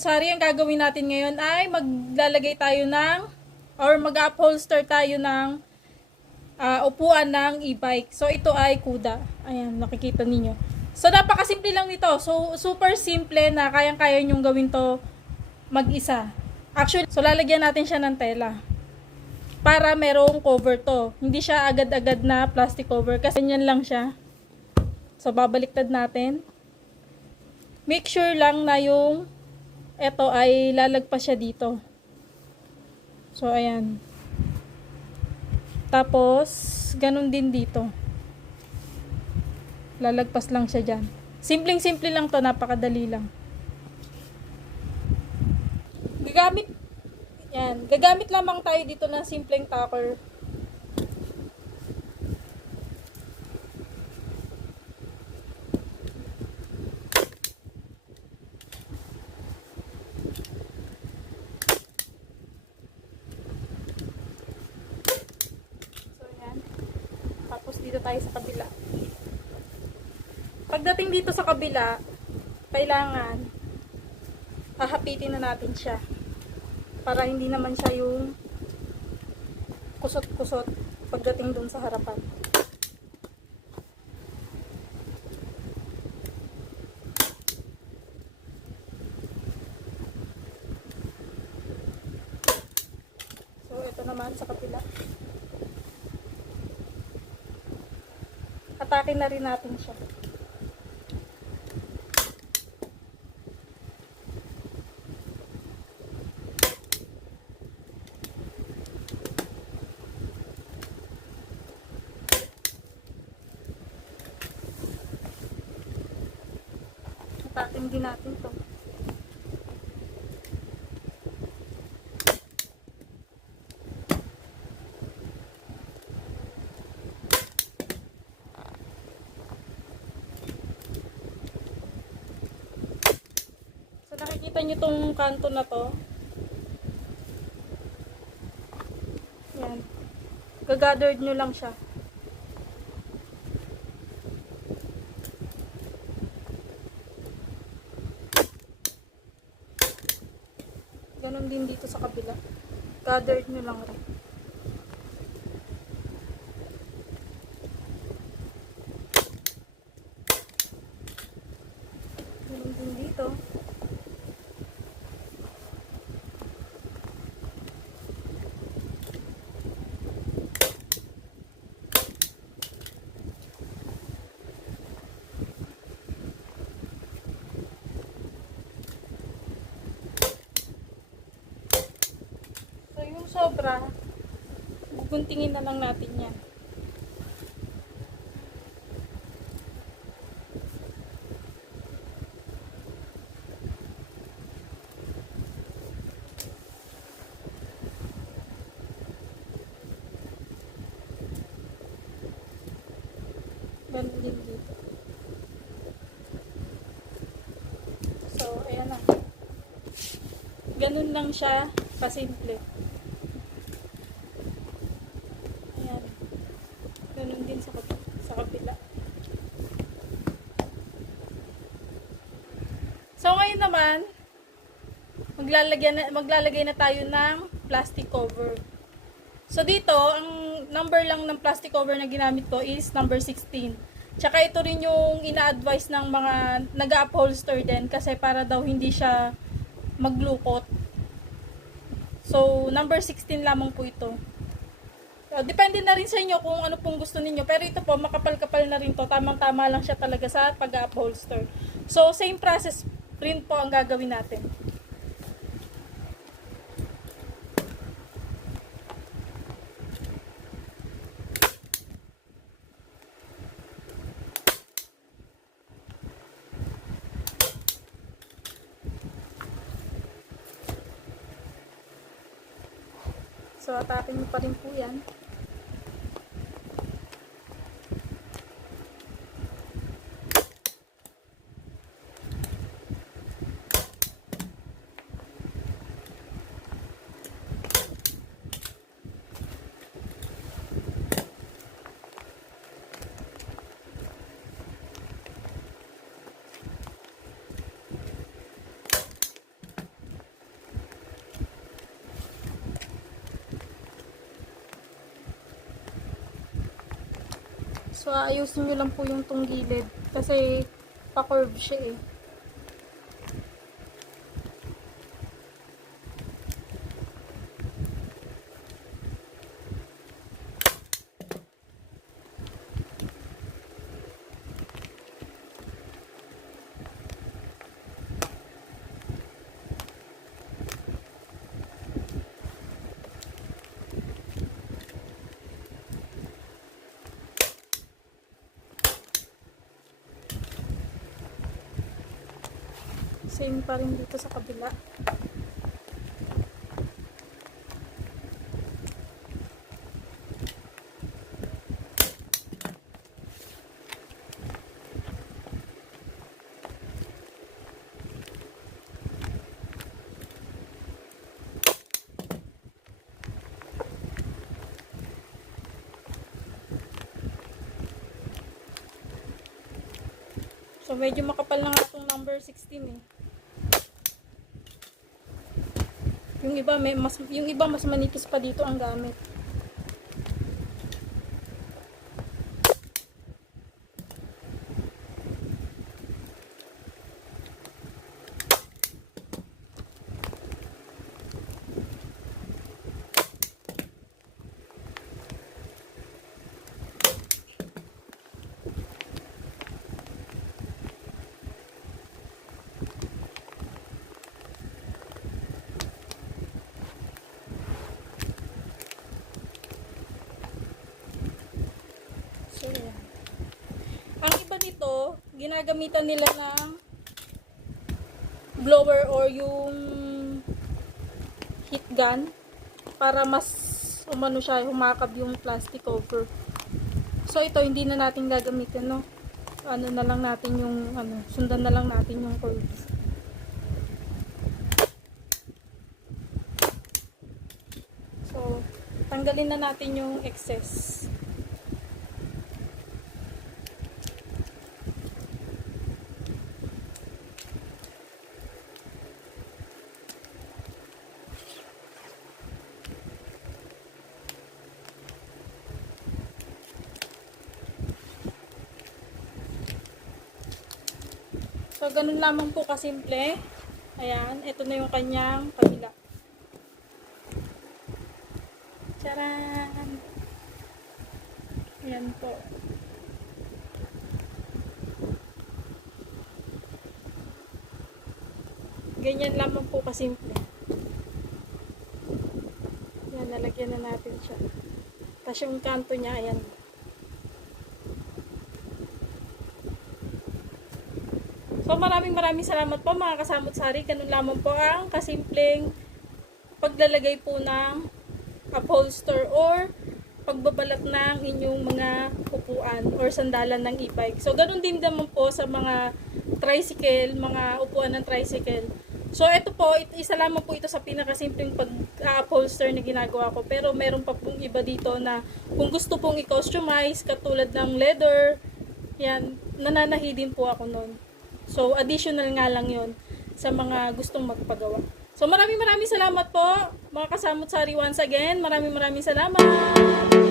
Kutsari, ang gagawin natin ngayon ay maglalagay tayo ng or mag-upholster tayo ng upuan ng e-bike. So, ito ay kuda. Ayan, nakikita ninyo. So, napakasimple lang nito. So, super simple na kayang-kaya nyong gawin to mag-isa. Actually, so lalagyan natin siya ng tela para merong cover to. Hindi siya agad-agad na plastic cover kasi yan lang siya. So, babaliktad natin. Make sure lang na yung ito ay lalagpas siya dito. So, ayan. Tapos, ganun din dito. Lalagpas lang siya dyan. Simpleng-simple lang to, napakadali lang. Gagamit lamang tayo dito ng simpleng tacker. Tapos dito tayo sa kabila. Pagdating dito sa kabila, kailangan hahapitin na natin siya. Para hindi naman siya yung kusot-kusot pagdating dun sa harapan. So, ito naman sa kabila. Atakin na rin natin siya. Atakin din natin to. Nakikita nyo tong kanto na to. Yan. Gagathered nyo lang siya. Ganon din dito sa kabila. Gathered nyo lang rin. Ganon din dito. Sobra, guguntingin na lang natin yan. Ganun din dito. So, ayan na. Ganun lang siya, kasimple. Ganun din sa kabila. So ngayon naman, maglalagay na tayo ng plastic cover. So dito, ang number lang ng plastic cover na ginamit ko is number 16. Tsaka ito rin yung ina-advise ng mga nag-upholster din kasi para daw hindi siya maglukot. So number 16 lamang po ito. Depende na rin sa inyo kung ano pong gusto ninyo. Pero ito po, makapal-kapal na rin to. Tamang-tama lang siya talaga sa pag-upholster. So, same process rin po ang gagawin natin. So, atakin mo pa rin po yan. So, ayusin nyo lang po yung tong gilid. Kasi, pa-curve siya eh. Same pa rin dito sa kabila. So, medyo makapal na nga itong number 16 eh. Yung iba mas manipis pa dito ang gamit. So, yan. Ang iba nito, ginagamitan nila ng blower or yung heat gun para mas umano siya, humakab yung plastic cover. So, ito hindi na natin gagamitin, no? Ano na lang natin yung, sundan na lang natin yung curve. So, tanggalin na natin yung excess. So, ganun lamang po kasimple. Ayan, ito na yung kanyang kabila. Charan! Ayan po. Ganyan lamang po kasimple. Ayan, nalagyan na natin siya. Tapos yung kanto niya, ayan. So, maraming salamat po mga kasamot-sari. Ganun lamang po ang kasimpleng paglalagay po ng upholster or pagbabalat ng inyong mga upuan or sandalan ng e-bike. So, ganun din naman po sa mga tricycle, mga upuan ng tricycle. So, ito po, isa lamang po ito sa pinakasimpleng pag-upholster na ginagawa ko. Pero meron pa pong iba dito na kung gusto pong i-customize, katulad ng leather, yan, nananahi din po ako nun. So, additional nga lang yon sa mga gustong magpagawa. So, maraming salamat po, mga kasamot-sari once again. Maraming salamat!